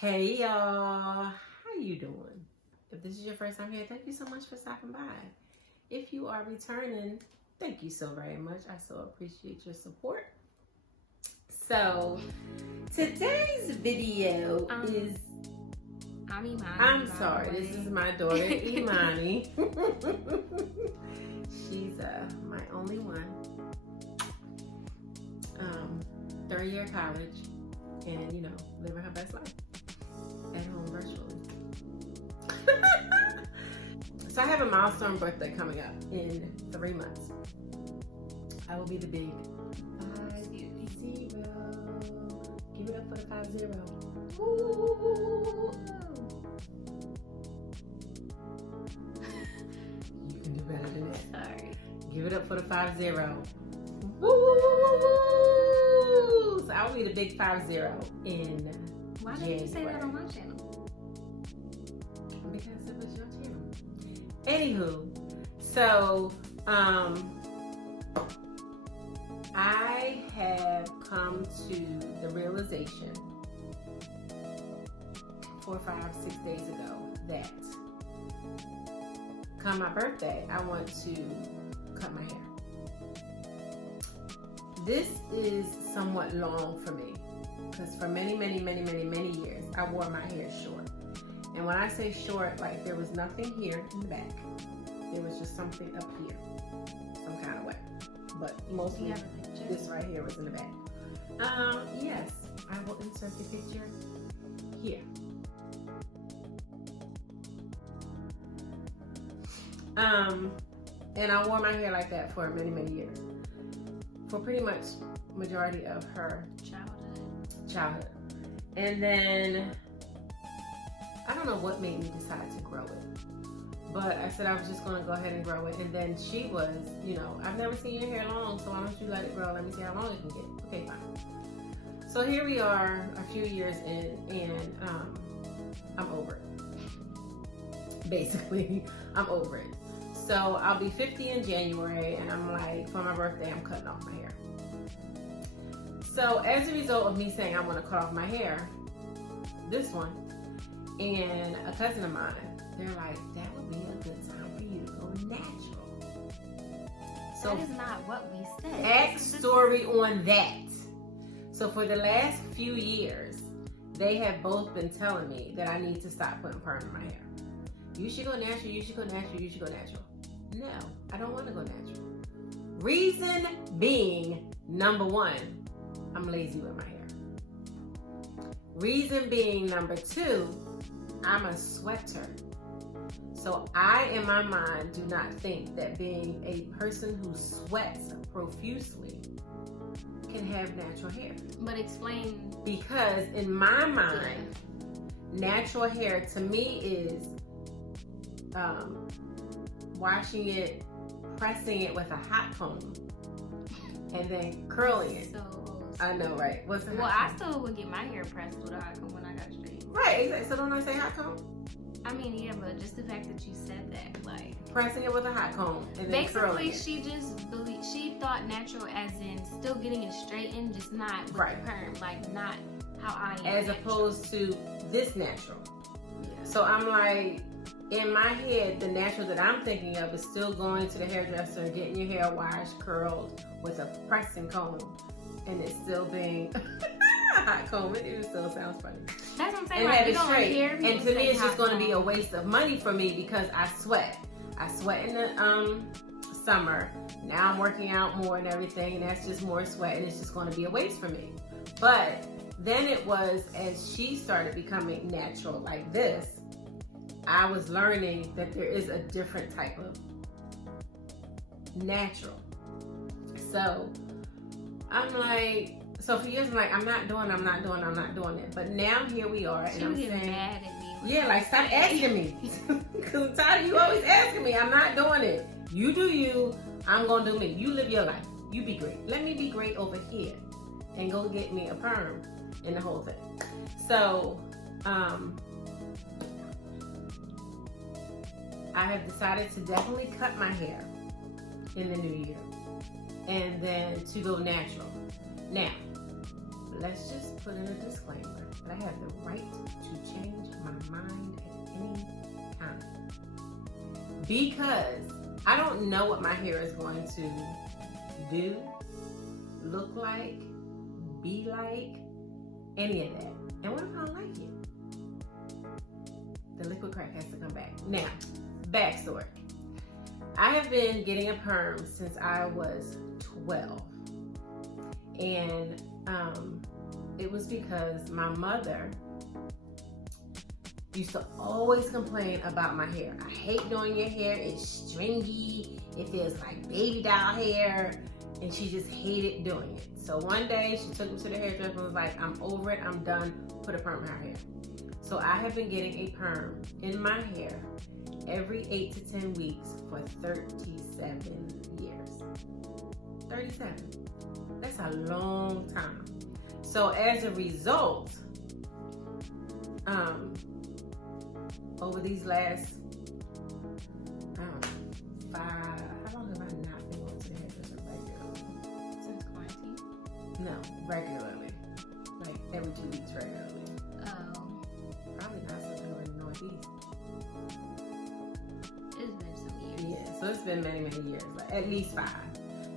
Hey y'all, how you doing? If this is your first time here, thank you so much for stopping by. If you are returning, thank you so very much. I so appreciate your support. So today's video is I'm Imani. I'm sorry, this is my daughter Imani. She's my only one. Third year college, and living her best life at home virtually. So I have a milestone birthday coming up in 3 months. I will be the big 50. Give it up for the 50. Ooh. You can do better than that. Sorry. Give it up for the 50. Woo! So I'll be the big 50 in Why didn't you say that on my channel? Because it was your channel. Anywho, so I have come to the realization 4, 5, 6 days ago that come my birthday, I want to cut my hair. This is somewhat long for me because for many years I wore my hair short. And when I say short, like there was nothing here in the back. There was just something up here, some kind of way. But mostly this right here was in the back. Yes, I will insert the picture here. And I wore my hair like that for many years. For pretty much majority of her childhood. And then I don't know what made me decide to grow it, but I said I was just going to go ahead and grow it. And then she was, I've never seen your hair long, so why don't you let it grow? Let me see how long it can get. Okay, fine. So here we are a few years in, and I'm over it. Basically, I'm over it. So I'll be 50 in January, and I'm like, for my birthday, I'm cutting off my hair. So as a result of me saying I want to cut off my hair, this one, and a cousin of mine, they're like, that would be a good time for you to go natural. So that is not what we said. Backstory on that. So for the last few years, they have both been telling me that I need to stop putting perm in my hair. You should go natural, you should go natural, you should go natural. No, I don't want to go natural. Reason being, number one, I'm lazy with my hair. Reason being, number two, I'm a sweater. So I, in my mind, do not think that being a person who sweats profusely can have natural hair. But explain. Because in my mind, natural hair to me is washing it, pressing it with a hot comb, and then curling it. So I know, right? What's the well, hot I still would get my hair pressed with a hot comb when I got straight. Right, exactly. So don't I say hot comb? I mean, yeah, but just the fact that you said that, like Pressing it with a hot comb and then curling basically, it. she thought natural as in still getting it straightened, just not with Right. the perm, like not how I am. As natural. opposed to this natural. Yeah. So I'm like, in my head, the natural that I'm thinking of is still going to the hairdresser and getting your hair washed, curled with a pressing comb, and it's still being a hot comb. It still sounds funny. That's what I'm saying. And Like, have you it don't straight. hear And people to me, say it's just hot going to be a comb. waste of money for me because I sweat. I sweat in the summer. Now I'm working out more and everything, and that's just more sweat, and it's just going to be a waste for me. But then it was as she started becoming natural like this, I was learning that there is a different type of natural. So I'm like, so for years I'm like, I'm not doing it. But now here we are, and She I'm was getting saying, mad at me. yeah, like stop asking me. Because I'm tired of you always asking me. I'm not doing it. You do you, I'm gonna do me. You live your life. You be great. Let me be great over here and go get me a perm and the whole thing. So I have decided to definitely cut my hair in the new year and then to go natural. Now, let's just put in a disclaimer that I have the right to change my mind at any time. Because I don't know what my hair is going to do, look like, be like, any of that. And what if I don't like it? The liquid crack has to come back. Now, backstory. I have been getting a perm since I was 12. And it was because my mother used to always complain about my hair. I hate doing your hair. It's stringy. It feels like baby doll hair. And she just hated doing it. So one day she took me to the hairdresser and was like, I'm over it. I'm done. Put a perm in her hair. So I have been getting a perm in my hair every 8 to 10 weeks for 37 years. 37. That's a long time. So as a result, over these last, how long have I not been going to the hairdresser regularly? Since quarantine? No, regularly. Like every 2 weeks regularly. Oh. Probably not since we were in the Northeast. It's been some years. Yeah, so it's been many, many years, like at least 5.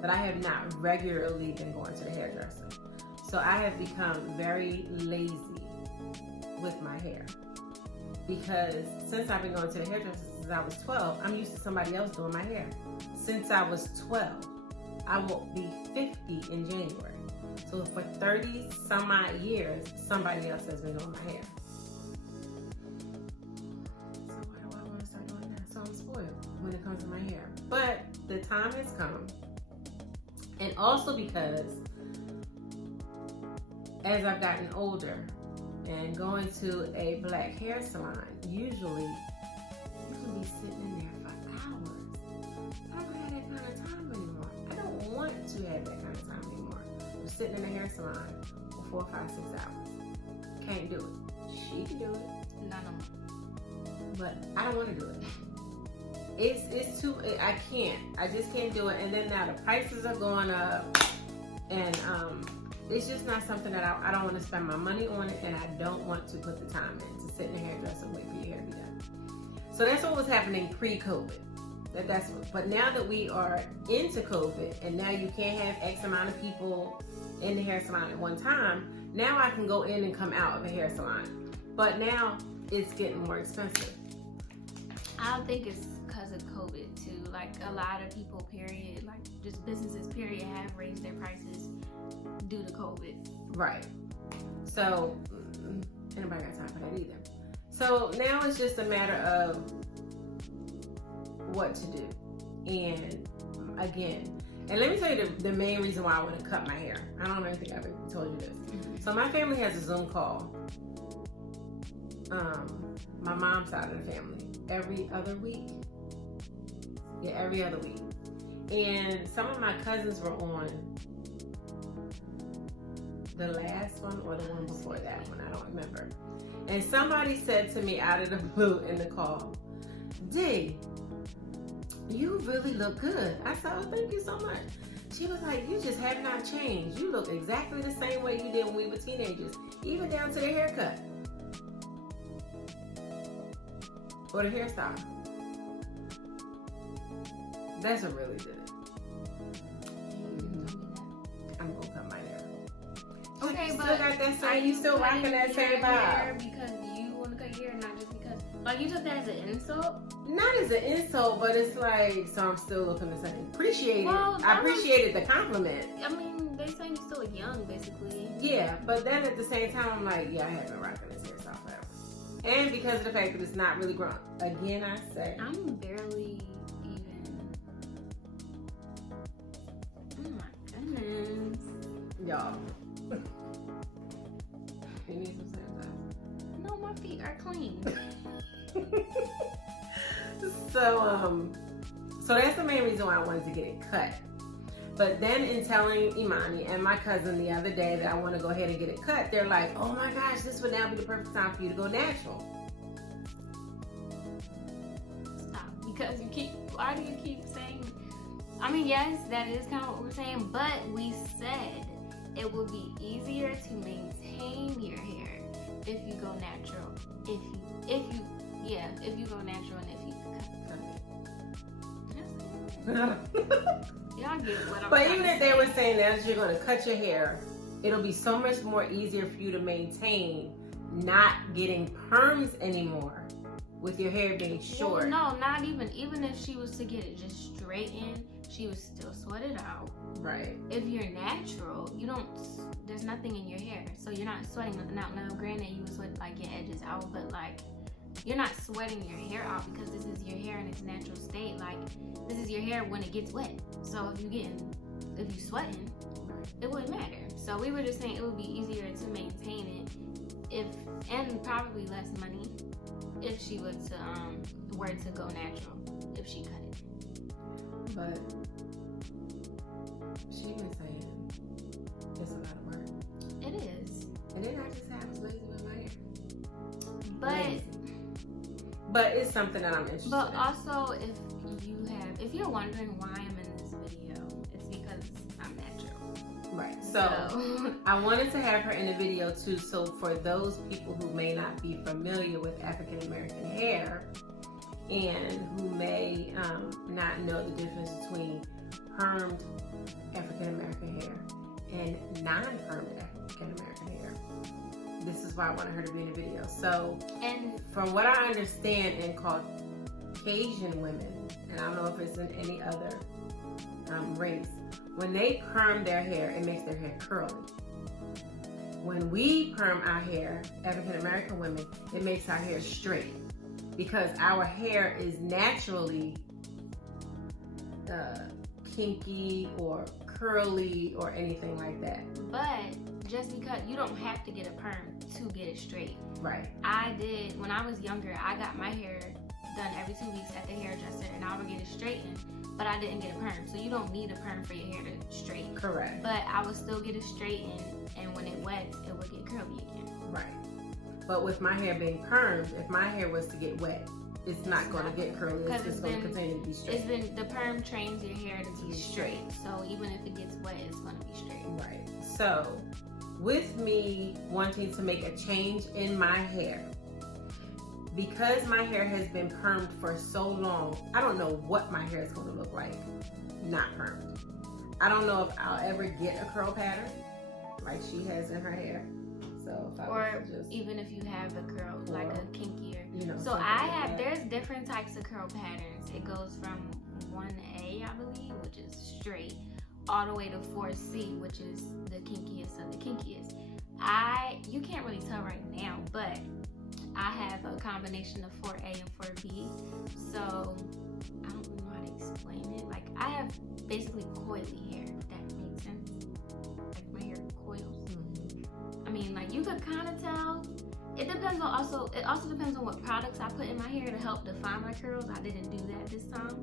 But I have not regularly been going to the hairdresser. So I have become very lazy with my hair. Because since I've been going to the hairdresser since I was 12, I'm used to somebody else doing my hair. Since I was 12, I will be 50 in January. So for 30 some odd years, somebody else has been doing my hair. So why do I want to start doing that? So I'm spoiled when it comes to my hair. But the time has come. And also because as I've gotten older and going to a black hair salon, usually you can be sitting in there for hours. I don't have that kind of time anymore. I don't want to have that kind of time anymore. I'm sitting in a hair salon for 4, 5, 6 hours. Can't do it. She can do it. Not no more. But I don't want to do it. It's too, I can't. I just can't do it. And then now the prices are going up. And it's just not something that I don't want to spend my money on it. And I don't want to put the time in to sit in the hairdresser and wait for your hair to be done. So that's what was happening pre-COVID. But now that we are into COVID and now you can't have X amount of people in the hair salon at one time, now I can go in and come out of a hair salon. But now it's getting more expensive. I don't think it's because of COVID too. Like a lot of people, period, like just businesses, period, have raised their prices due to COVID. Right. So, anybody got time for that either. So now it's just a matter of what to do. And again, and let me tell you the main reason why I want to cut my hair. I don't even think I've ever told you this. So my family has a Zoom call. My mom's side of the family. Every other week. Yeah, every other week. And some of my cousins were on the last one or the one before that one. I don't remember. And somebody said to me out of the blue in the call, D, you really look good. I said, oh, thank you so much. She was like, you just have not changed. You look exactly the same way you did when we were teenagers, even down to the haircut. Or the hairstyle. That's what really did it. I'm gonna cut my hair. Okay, you but still got that same, you still rocking that same vibe. Because you want to cut your hair, not just because, like, you took that as an insult. Not as an insult, but it's like, so I'm still looking the same. Appreciate it. Well, I appreciated the compliment. I mean, they saying you're still young, basically. Yeah, but then at the same time, I'm like, yeah, I have been rocking this hairstyle forever. And because of the fact that it's not really grown. Again, I say. I'm barely even. Oh my goodness. Y'all. You need some sanitizer? No, my feet are clean. So that's the main reason why I wanted to get it cut. But then in telling Imani and my cousin the other day that I want to go ahead and get it cut, they're like, oh my gosh, this would now be the perfect time for you to go natural. Stop. Because why do you keep saying, I mean, yes, that is kind of what we're saying, but we said it will be easier to maintain your hair if you go natural. If you go natural and if you y'all get what I'm But trying even to if they say. were saying that as you're going to cut your hair, it'll be so much more easier for you to maintain not getting perms anymore with your hair being short. Well, no, not even if she was to get it just straightened, she would still sweat it out. Right. If you're natural, there's nothing in your hair, so you're not sweating nothing out. Now, granted, you would sweat like your edges out, but like you're not sweating your hair out because this is your hair in its natural state. Like this is your hair when it gets wet. So if you sweating, it wouldn't matter. So we were just saying it would be easier to maintain it and probably less money if she were to go natural, if she cut it. But she been saying it's a lot of work. It is. And then I just have lazy with my hair. But But it's something that I'm interested in. But also, if you're wondering why I'm in this video, it's because I'm natural. Right. So I wanted to have her in the video too. So for those people who may not be familiar with African American hair and who may not know the difference between permed African American hair and non-permed African American hair, this is why I wanted her to be in the video. So, and from what I understand in Caucasian women, and I don't know if it's in any other race, when they perm their hair, it makes their hair curly. When we perm our hair, African American women, it makes our hair straight because our hair is naturally kinky or curly or anything like that. But just because you don't have to get a perm to get it straight. Right. I did when I was younger. I got my hair done every 2 weeks at the hairdresser, and I would get it straightened. But I didn't get a perm, so you don't need a perm for your hair to straighten. Correct. But I would still get it straightened, and when it wets, it would get curly again. Right. But with my hair being permed, if my hair was to get wet, it's not going to get curly. It's just going to continue to be straight. The perm trains your hair to be straight. So even if it gets wet, it's going to be straight. Right. So with me wanting to make a change in my hair, because my hair has been permed for so long, I don't know what my hair is going to look like not permed. I don't know if I'll ever get a curl pattern like she has in her hair. So if I or was just, even if you have a curl, like a kinkier. you know, So something I like have, that. there's different types of curl patterns. It goes from 1A, I believe, which is straight, all the way to 4C, which is the kinkiest of the kinkiest. You can't really tell right now, but I have a combination of 4A and 4B. So I don't really know how to explain it. Like I have basically coily hair, if that makes sense. Like my hair coils. I mean, like you could kind of tell. It also depends on what products I put in my hair to help define my curls. I didn't do that this time,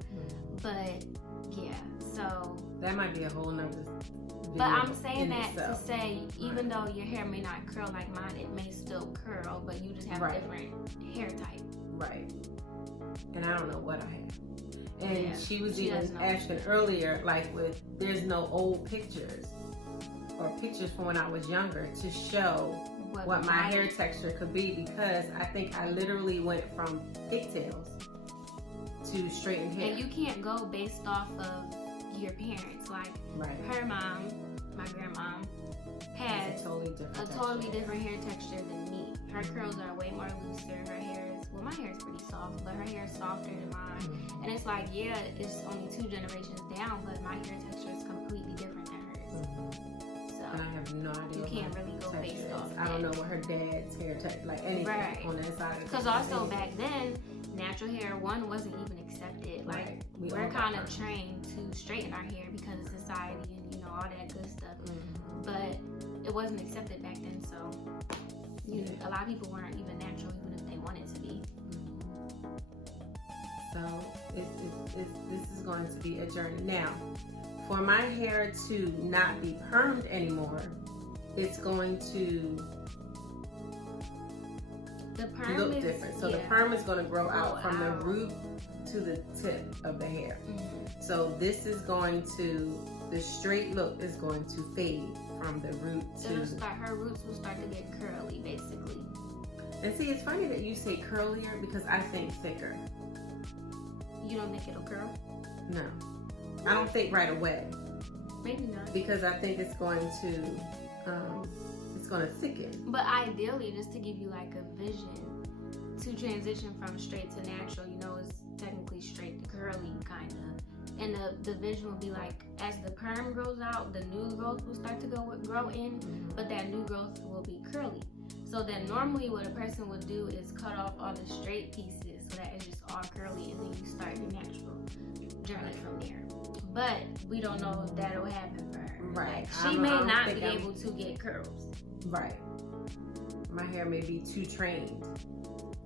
but yeah. So that might be a whole nother video. but I'm saying in that itself. to say, even though your hair may not curl like mine, it may still curl, but you just have a different hair type. Right. And I don't know what I have. And Yeah, she was she even doesn't know. asking earlier, like there's no old pictures or pictures from when I was younger to show what my hair texture could be, because I think I literally went from pigtails to straightened hair. And you can't go based off of your parents. Like her mom, my grandmom, has a totally different hair texture than me. Her curls are way more looser. Her hair is, well, my hair is pretty soft, but her hair is softer than mine. And it's like, yeah, it's only 2 generations down, but my hair texture is completely different than hers. And I have no idea. You can't really go based off I don't know what her dad's hair texture, like anything on that side. Because also back then, natural hair wasn't even accepted. Like we're kind of trained to straighten our hair because of society and all that good stuff. But it wasn't accepted back then, so a lot of people weren't even natural, even if they wanted to be. So this is going to be a journey. Now, for my hair to not be permed anymore, it's going to look different. So the perm is going to grow out from the root to the tip of the hair. Mhm. So this is going to, the straight look is going to fade from the root to. Her roots will start to get curly, basically. And see, it's funny that you say curlier because I think thicker. You don't think it'll curl? No, I don't think right away Maybe not. because I think it's going to thicken. But ideally, just to give you like a vision to transition from straight to natural, you know, it's technically straight to curly kind of. And the vision will be like, as the perm grows out, the new growth will start to grow in, but that new growth will be curly. So then normally what a person would do is cut off all the straight pieces so that it's just all curly, and then you start your natural journey from there. But we don't know if that'll happen for her. Right. Like, she may not be able to get curls. Right. My hair may be too trained,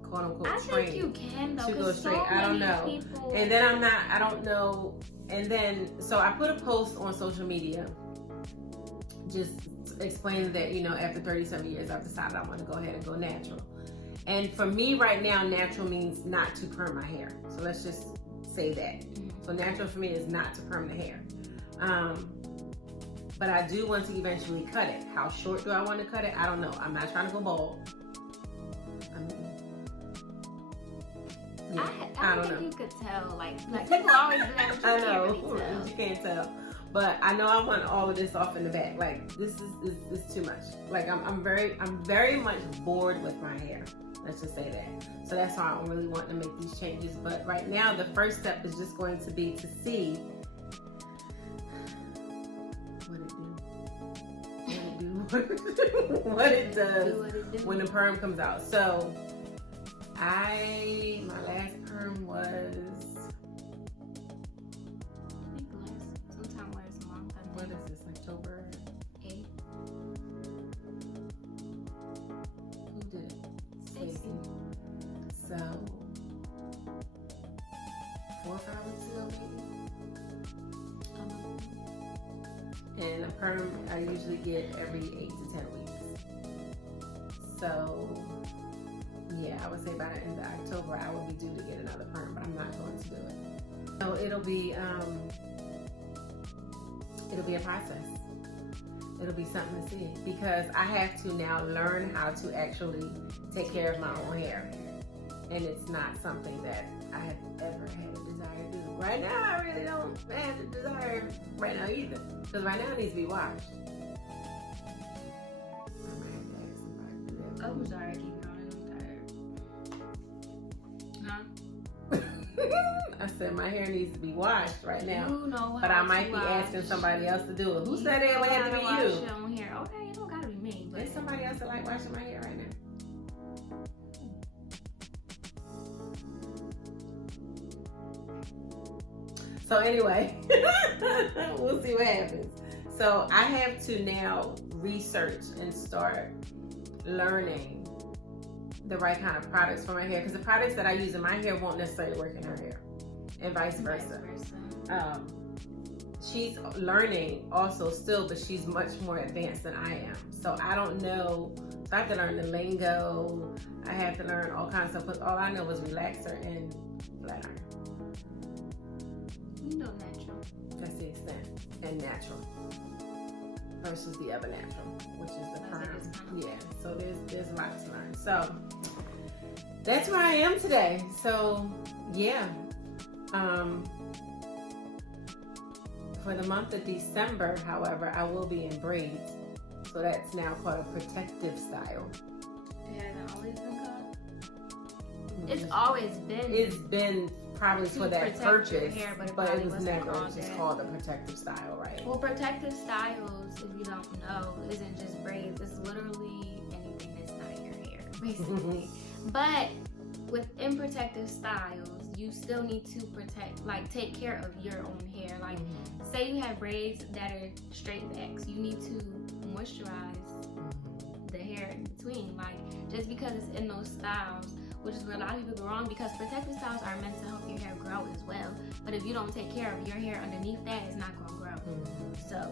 quote unquote I trained. think you can though, to go because straight. so I don't many know. people. And then I don't know. And then, so I put a post on social media just explaining that, you know, after 37 years, I've decided I want to go ahead and go natural. And for me right now, natural means not to perm my hair. So let's just say that. So natural for me is not to perm the hair. But I do want to eventually cut it. How short do I want to cut it? I don't know. I'm not trying to go bald. I don't think you could tell. Like people always do that, but you can't really tell. You can't tell. But I know I want all of this off in the back. Like this is too much. Like I'm very much bored with my hair. Let's just say that. So that's why I'm really wanting to make these changes. But right now, the first step is just going to be to see what it does when the perm comes out. So my last perm was, I think sometime last month. what is this, October 8th. Who did it? Stacey. So 4 or 5 weeks ago maybe. And a perm I usually get every 8 to 10 weeks. So yeah, I would say by the end of October I will be due to get another perm, but I'm not going to do it. So it'll be a process. It'll be something to see because I have to now learn how to actually take care of my own hair. And it's not something that I have ever had a desire to do. Right now, I really don't have a desire right now either. Because right now it needs to be washed. I might have to ask somebody to do that. I'm sorry, I keep going. Huh? I said my hair needs to be washed right now. You know But I how might to be wash. asking somebody else to do it. Who You said it know had how to be wash you? your own hair. Okay, it don't gotta be me. But There's somebody else that like washing my hair right now. So anyway, we'll see what happens. So I have to now research and start learning the right kind of products for my hair, because the products that I use in my hair won't necessarily work in her hair, and vice versa. She's learning also still, but she's much more advanced than I am. So I don't know. So I have to learn the lingo. I have to learn all kinds of stuff. But all I know is relaxer and flat iron. You know natural. That's the extent. And natural versus the other natural, which is the perm. Yeah. So there's a lot to learn. So that's where I am today. So yeah. For the month of December, however, I will be in braids. So that's now called a protective style. It hasn't always been called? It's always been. It's been probably for that protect your purpose, hair, but it but it probably was wasn't never called just that. called a protective style, right? Well, protective styles, if you don't know, isn't just braids. It's literally anything that's not your hair, basically. But within protective styles, you still need to take care of your own hair. Like, say you have braids that are straight backs, you need to moisturize the hair in between. Like, just because it's in those styles, which is where a lot of people go wrong, because protective styles are meant to help your hair grow as well. But if you don't take care of your hair underneath that, it's not going to grow. So,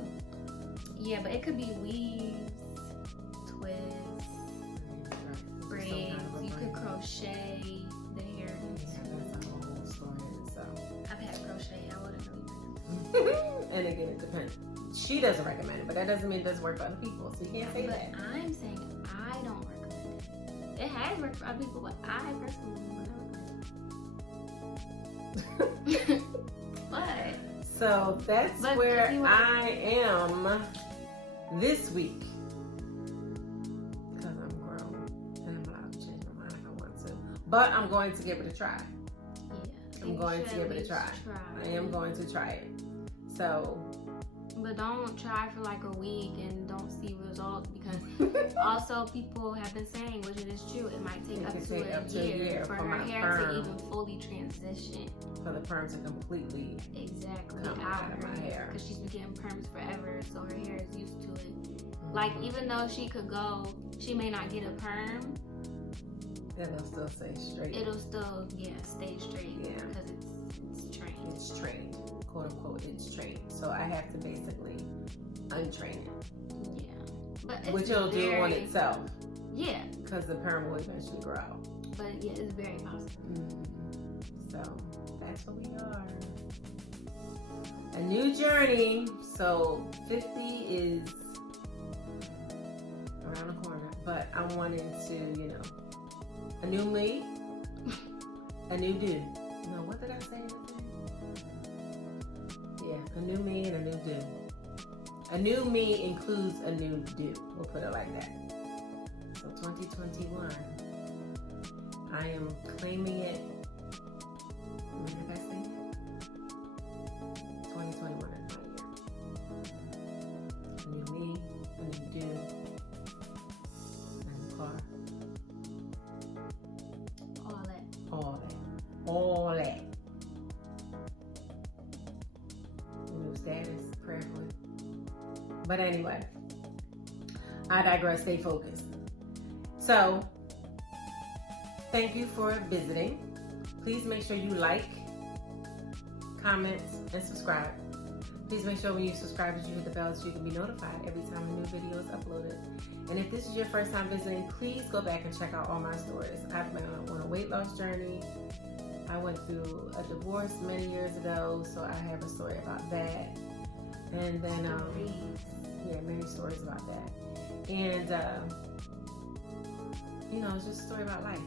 yeah, but it could be weaves, twists, braids. You could crochet the hair into. I've had crochet. I wouldn't really recommend And again, it depends. She doesn't recommend it, but that doesn't mean it doesn't work for other people. So you can't say but that. I'm saying I don't recommend it. It has worked for other people, but I personally wouldn't recommend it. But So that's But where if you were- I am this week. Because I'm grown and I'm allowed to change my mind if I want to. But I'm going to give it a try. yeah, I'm going to give it a try. I am going to try it. So. But don't try for like a week and don't see results, because also people have been saying, which it is true, it might take up to a year for her my hair perm, to even fully transition. for the perm to completely Exactly come out of my hair. because she's been getting perms forever, so her hair is used to it. Like, even though she could go, she may not get a perm, it'll still stay straight. it'll still stay straight, Yeah. because it's trained. It's trained, quote unquote. It's trained. So I have to basically untrain it, Yeah, but it's which it'll do on itself Yeah, because the perm will eventually grow out. but yeah, it's very possible. So that's what we are. A new journey. So 50 is around the corner, but I'm wanting to, a new me, a new dude. No, what did I say? Yeah, a new me and a new dude. A new me includes a new dude. We'll put it like that. So 2021, I am claiming it. When did I say it? 2021 is my year. A new me, a new dude, a new car. All that. All that. New status, prayerfully. But anyway, I digress. Stay focused. So, thank you for visiting. Please make sure you like, comment, and subscribe. Please make sure when you subscribe that you hit the bell so you can be notified every time a new video is uploaded. And if this is your first time visiting, please go back and check out all my stories. I've been on a weight loss journey. I went through a divorce many years ago, so I have a story about that. And then, many stories about that. And, it's just a story about life.